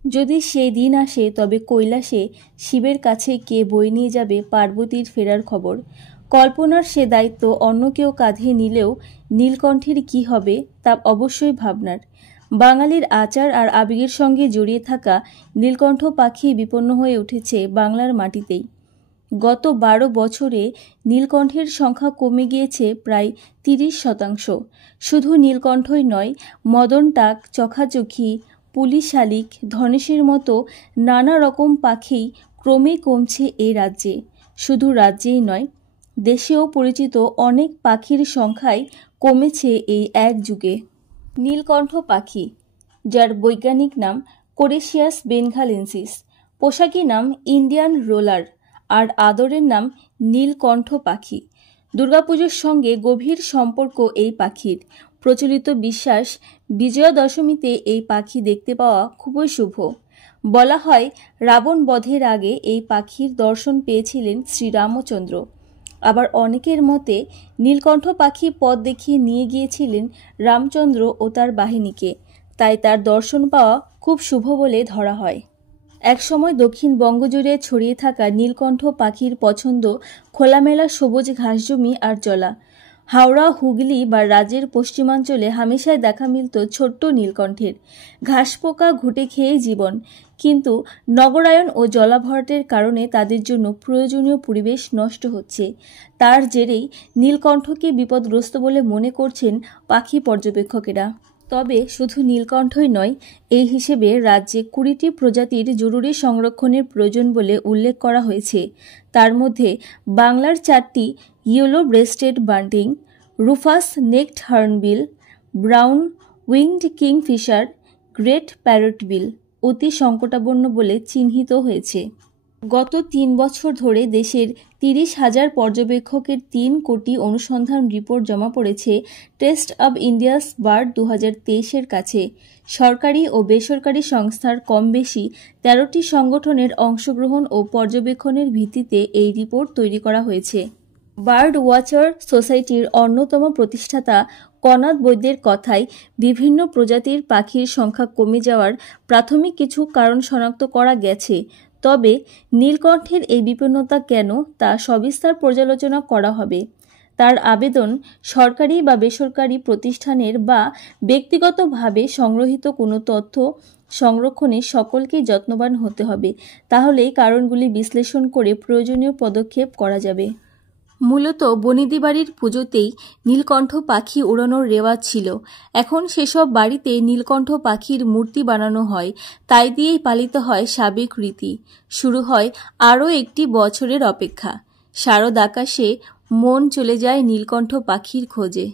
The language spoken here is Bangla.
যদি সেই দিন আসে তবে কৈলাসে শিবের কাছে কে বই নিয়ে যাবে পার্বতীর ফেরার খবর। কল্পনার সে দায়িত্ব অন্য কেউ কাঁধে নিলেও নীলকণ্ঠের কি হবে তা অবশ্যই ভাবনার। বাঙালির আচার আর আবেগের সঙ্গে জড়িয়ে থাকা নীলকণ্ঠ পাখি বিপন্ন হয়ে উঠেছে বাংলার মাটিতেই। গত 12 বছরে নীলকণ্ঠের সংখ্যা কমে গিয়েছে প্রায় 30%। শুধু নীলকণ্ঠই নয়, মদন টাক, চখাচখি, পুলি শালিক, ধনেশের মতো নানা রকম পাখি ক্রমেই কমছে এই রাজ্যে। শুধু রাজ্যেই নয়, দেশেও পরিচিত অনেক পাখির সংখ্যাই কমেছে এই এক যুগে। নীলকণ্ঠ পাখি, যার বৈজ্ঞানিক নাম কোরেসিয়াস বেনগালেন্সিস, পোশাকি নাম ইন্ডিয়ান রোলার, আর আদরের নাম নীলকণ্ঠ পাখি। দুর্গাপুজোর সঙ্গে গভীর সম্পর্ক এই পাখির। প্রচলিত বিশ্বাস, বিজয়া দশমীতে এই পাখি দেখতে পাওয়া খুবই শুভ। বলা হয় রাবণ বধের আগে এই পাখির দর্শন পেয়েছিলেন শ্রীরামচন্দ্র। আবার অনেকের মতে নীলকণ্ঠ পাখি পথ দেখিয়ে নিয়ে গিয়েছিলেন রামচন্দ্র ও তার বাহিনীকে, তাই তার দর্শন পাওয়া খুব শুভ বলে ধরা হয়। একসময় দক্ষিণবঙ্গ জুড়ে ছড়িয়ে থাকা নীলকণ্ঠ পাখির পছন্দ খোলামেলা সবুজ ঘাসজমি আর জলা। হাওড়া, হুগলি বা রাজ্যের পশ্চিমাঞ্চলে হামেশাই দেখা মিলত ছোট্ট নীলকণ্ঠের। ঘাসপোকা ঘুঁটে খেয়েই জীবন, কিন্তু নগরায়ন ও জলাভরাটের কারণে তাদের জন্য প্রয়োজনীয় পরিবেশ নষ্ট হচ্ছে। তার জেরেই নীলকণ্ঠকে বিপদগ্রস্ত বলে মনে করছেন পাখি পর্যবেক্ষকেরা। তবে শুধু নীলকণ্ঠই নয়, এই হিসেবে রাজ্যে 20টি প্রজাতির জরুরি সংরক্ষণের প্রয়োজন বলে উল্লেখ করা হয়েছে। তার মধ্যে বাংলার 4টি yellow breasted bunting, rufous necked hornbill, brown winged kingfisher, great parrotbill অতি সংকটাপন্ন বলে চিহ্নিত হয়েছে। গত 3 বছর ধরে দেশের 30,000 পর্যবেক্ষকের 3 কোটি অনুসন্ধান রিপোর্ট জমা পড়েছে টেস্ট অব ইন্ডিয়াস বার্ড 2023-এর কাছে। সরকারি ও বেসরকারি সংস্থার কম বেশি 13টি সংগঠনের অংশগ্রহণ ও পর্যবেক্ষণের ভিত্তিতে এই রিপোর্ট তৈরি করা হয়েছে। বার্ড ওয়াচার সোসাইটির অন্যতম প্রতিষ্ঠাতা কনাদ বৈদ্যের কথায় বিভিন্ন প্রজাতির পাখির সংখ্যা কমে যাওয়ার প্রাথমিক কিছু কারণ শনাক্ত করা গেছে। তবে নীলকণ্ঠের এই বিপন্নতা কেন তা সবিস্তার পর্যালোচনা করা হবে। তার আবেদন, সরকারি বা বেসরকারি প্রতিষ্ঠানের বা ব্যক্তিগতভাবে সংগৃহীত কোনো তথ্য সংরক্ষণে সকলকেই যত্নবান হতে হবে। তাহলেই কারণগুলি বিশ্লেষণ করে প্রয়োজনীয় পদক্ষেপ করা যাবে। মূলত বনেদি বাড়ির পুজোতেই নীলকণ্ঠ পাখি উড়ানোর রেওয়াজ ছিল। এখন সেসব বাড়িতে নীলকণ্ঠ পাখির মূর্তি বানানো হয়, তাই দিয়েই পালিত হয় সাবেক রীতি। শুরু হয় আরও একটি বছরের অপেক্ষা। শারদ আকাশে মন চলে যায় নীলকণ্ঠ পাখির খোঁজে।